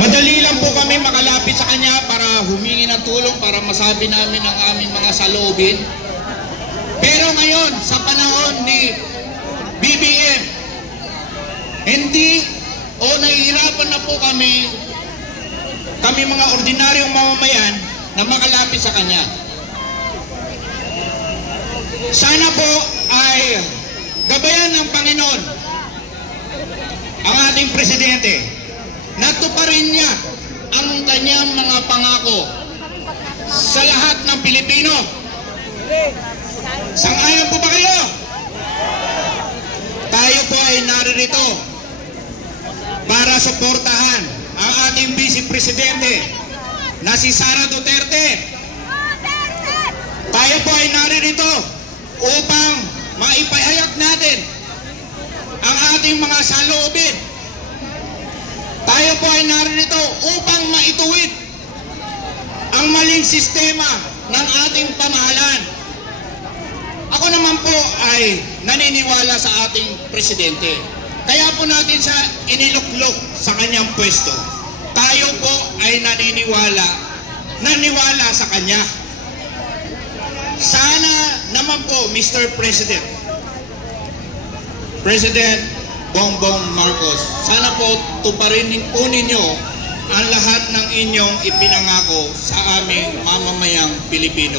Madali lang po kami makalapit sa kanya para humingi ng tulong para masabi namin ang aming mga saloobin. Pero ngayon, sa panahon ni BBM, hindi o nahihirapan na po kami mga ordinaryong mamamayan na makalapit sa kanya. Sana po ay gabayan ng Panginoon ang ating presidente. Natuparin niya ang kanyang mga pangako sa lahat ng Pilipino. Sang-ayon po ba kayo? Tayo po ay naririto para suportahan ang ating Vice Presidente na si Sara Duterte. Tayo po ay naririto upang maipahayag natin ang ating mga saloobin. Tayo po ay naririto upang maituwid ang maling sistema ng ating pamahalaan. Ako naman po ay naniniwala sa ating presidente. Kaya po natin sa iniluklok sa kanyang pwesto. Tayo po ay naniwala sa kanya. Sana naman po, Mr. President, President Bongbong Marcos, sana po tuparin po ninyo ang lahat ng inyong ipinangako sa aming mamamayang Pilipino.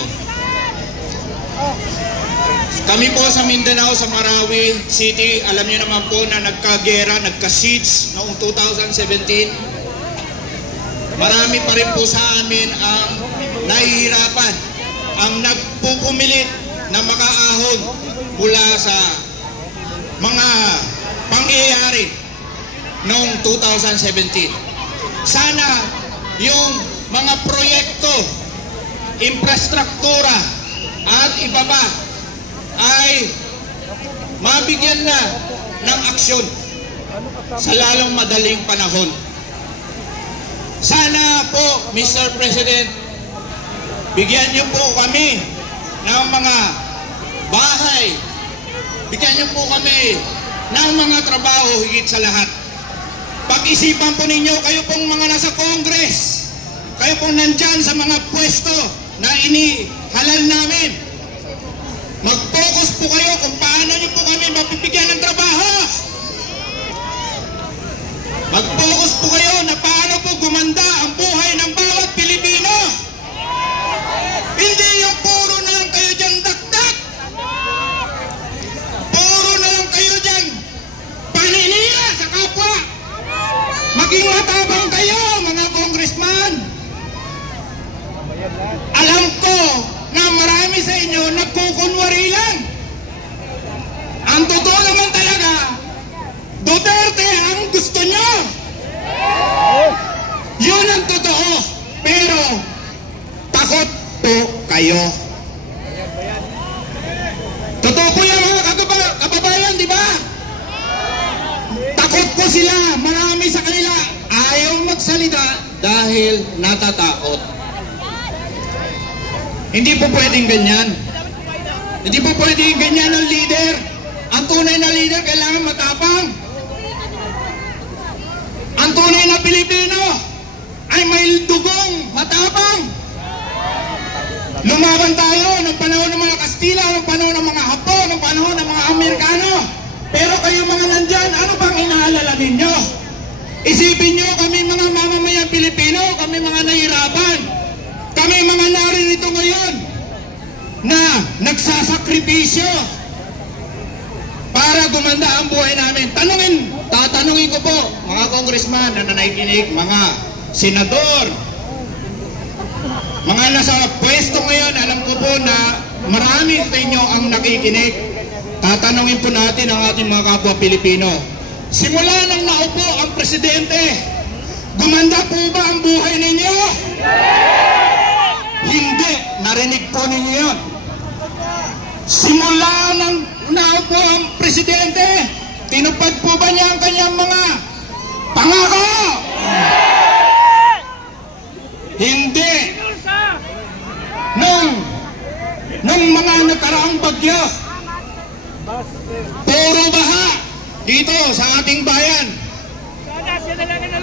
Kami po sa Mindanao, sa Marawi City, alam niyo naman po na nagkagera, nagka-siege noong 2017. Marami pa rin po sa amin ang nahihirapan, ang nagpupumilit na makaahon mula sa mga pangyayari noong 2017. Sana yung mga proyekto, infrastruktura at iba pa ay mabigyan na ng aksyon sa lalong madaling panahon. Sana po, Mr. President, bigyan niyo po kami ng mga bahay, bigyan niyo po kami ng mga trabaho higit sa lahat. Pag-isipan po ninyo, kayo pong mga nasa Congress, kayo pong nandyan sa mga pwesto na inihalal namin. Mag-focus po kayo kung paano nyo po kami mapipigyan ng trabaho. Mag-focus po kayo na paano po gumanda ang buhay ng bawat Pilipino. Hindi yung puro na lang kayo dyan dakdak. Puro na lang kayo dyan paninira sa kapwa. Maging matabang kayo, mga congressman. Alam ko na marami sa inyo nagkukunwari lang. Ang totoo naman talaga, Duterte ang gusto nyo. Yun ang totoo. Pero takot po kayo. Totoo po yan, mga kababayan, di ba? Takot po sila. Marami sa kanila ayaw magsalita dahil natatakot. Hindi po pwedeng ganyan. Hindi po pwedeng ganyan ang leader. Ang tunay na leader kailangan matapang. Ang tunay na Pilipino ay may dugong matapang. Lumaban tayo ng panahon ng mga Kastila, ng panahon ng mga Hapon, ng panahon ng mga Amerikano. Pero kayo mga nandyan, ano bang inaalala ninyo? Isipin nyo, kami mga mamamayang Pilipino, kami mga nahirapan. Kami mga naririto ngayon na nagsasakripisyo para gumanda ang buhay namin. Tatanungin ko po, mga congressman na nakikinig, mga senador, mga nasa pwesto ngayon, alam ko po na marami sa inyo ang nakikinig. Tatanungin po natin ang ating mga kapwa Pilipino. Simula nang naupo ang presidente, gumanda po ba ang buhay ninyo? Hindi. Narinig po ninyo yun. Simula nang naupo ang presidente, tinupad po ba niya ang kanyang mga pangako? Hindi. Nung mga nakaraang bagyo, puro baha dito sa ating bayan.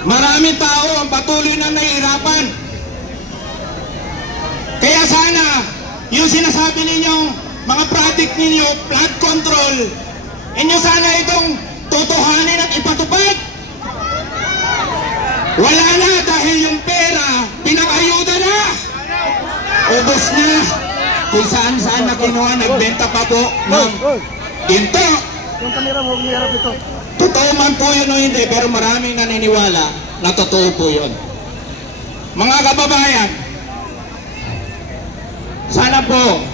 Maraming tao ang patuloy na nahihirapan. Kaya sana, yung sinasabi ninyong mga project ninyo, flood control, inyo sana itong totohanin at ipatupad. Wala na dahil yung pera, pinakayuda na. Ubos na. Kung saan-saan na kinuha, nagbenta pa po ng ginto. Yung kamera mo, humiharap ito. Totoo man po yun o hindi, pero maraming naniniwala na totoo po yun. Mga kababayan, sana po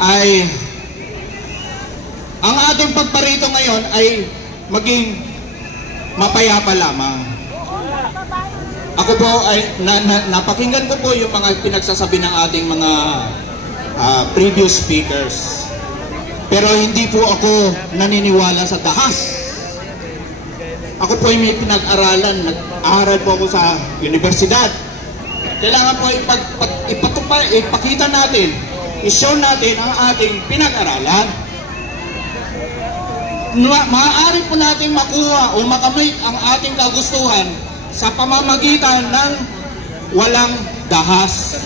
ay ang ating pagparito ngayon ay maging mapayapa lamang. Ako po ay napakinggan ko po yung mga pinagsasabi ng ating mga previous speakers. Pero hindi po ako naniniwala sa dahas. Ako po ay may pinag-aralan, nag-aaral po ako sa universidad. Kailangan po ipakita natin, i-show natin ang ating pinag-aralan. Maaari po natin makuha o makamit ang ating kagustuhan sa pamamagitan ng walang dahas.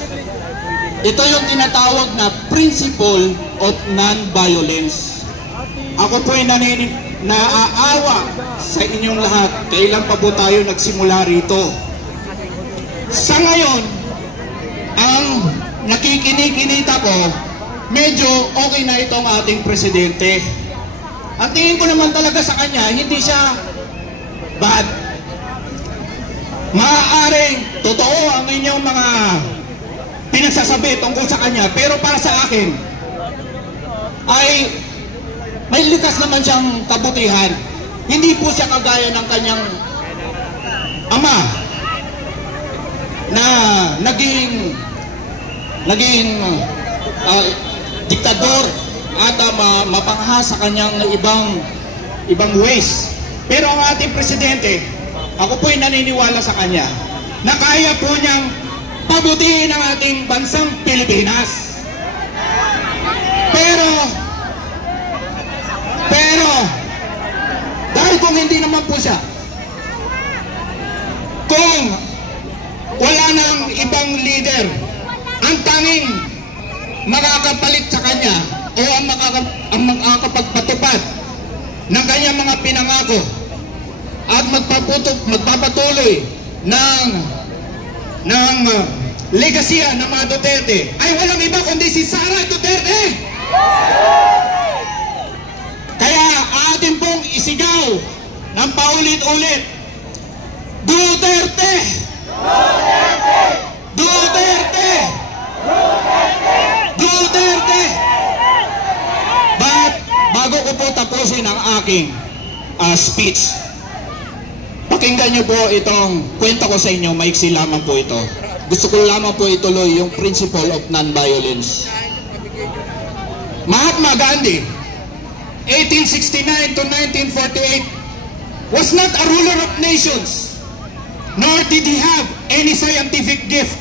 Ito yung tinatawag na principle of non-violence. Ako po ay naaawa sa inyong lahat. Kailan pa po tayo nagsimula rito? Sa ngayon, ang nakikinikinita ko, medyo okay na itong ating presidente. Ang tingin ko naman talaga sa kanya, hindi siya bad. Maaaring totoo ang inyong mga pinagsasabi tungkol sa kanya, pero para sa akin ay may likas naman siyang kabutihan. Hindi po siya kagaya ng kanyang ama na naging diktador at mapangha sa kanyang ibang ways. Pero ang ating presidente, ako po'y naniniwala sa kanya na kaya po niyang pabutihin ang ating bansang Pilipinas. Pero dahil kung hindi naman po siya, kung wala nang ibang leader, ang tanging makakapalit sa kanya o ang makakapagpatupad ng kanyang mga pinangako at magpapatuloy ng legasiya ng mga Duterte ay walang iba kundi si Sara Duterte. Kaya atin pong isigaw ng paulit-ulit, Duterte! Duterte! Duterte! Duterte! Bago ko po tapusin ang aking speech, pakinggan niyo po itong kwento ko sa inyo, maiksi lamang po ito. Gusto ko lamang po ituloy yung principle of non-violence. Mahatma Gandhi, 1869 to 1948, was not a ruler of nations, nor did he have any scientific gift.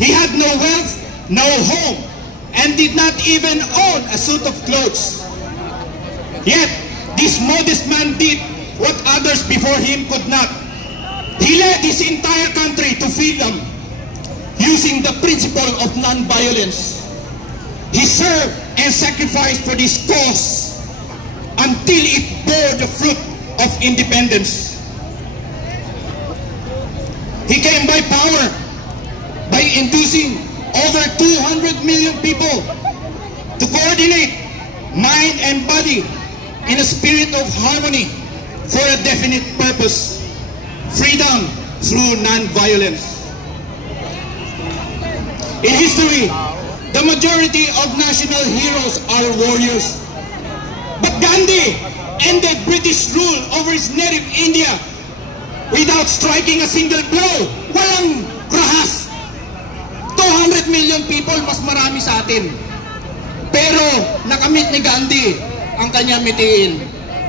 He had no wealth, no home, and did not even own a suit of clothes. Yet, this modest man did what others before him could not. He led his entire country to freedom using the principle of non-violence. He served and sacrificed for this cause until it bore the fruit of independence. He came by power by inducing over 200 million people to coordinate mind and body in a spirit of harmony for a definite purpose: freedom through non-violence. In history, the majority of national heroes are warriors. But Gandhi ended British rule over his native India without striking a single blow. Walang krahas. 200 million people, mas marami sa atin. Pero nakamit ni Gandhi ang kanyang mitiin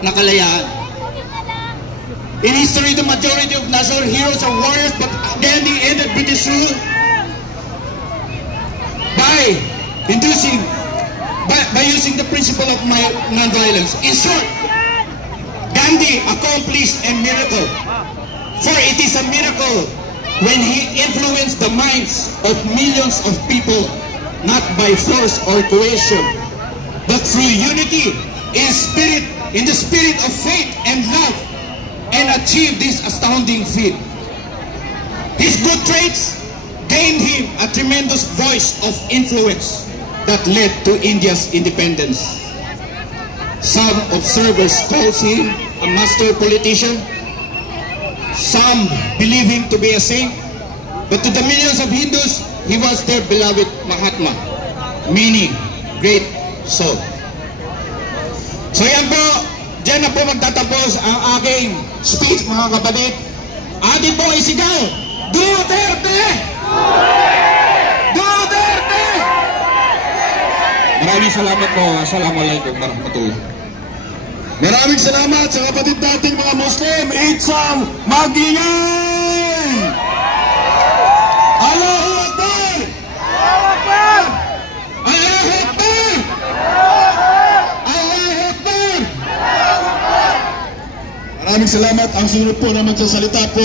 na kalayaan. In history, the majority of national heroes are warriors, but Gandhi ended British rule by using the principle of non-violence. In short, Gandhi accomplished a miracle, for It is a miracle when he influenced the minds of millions of people, not by force or coercion, but through unity in the spirit of faith and love, and achieved this astounding feat. His good traits gained him a tremendous voice of influence that led to India's independence. Some observers call him a master politician. Some believe him to be a saint. But to the millions of Hindus, he was their beloved Mahatma, meaning great soul. So yan po, dyan na po magtatapos ang aking speech, mga kapatid. Atin po isigaw, Duterte! Duterte! Maraming salamat po. Assalamualaikum warahmatullahi. Maraming salamat sa kapatid nating mga Muslim. Itsam magingay! Allahu Akbar! Allahu Akbar! Allahu Akbar! Allahu Akbar! Maraming salamat. Ang sunod po na magsasalita po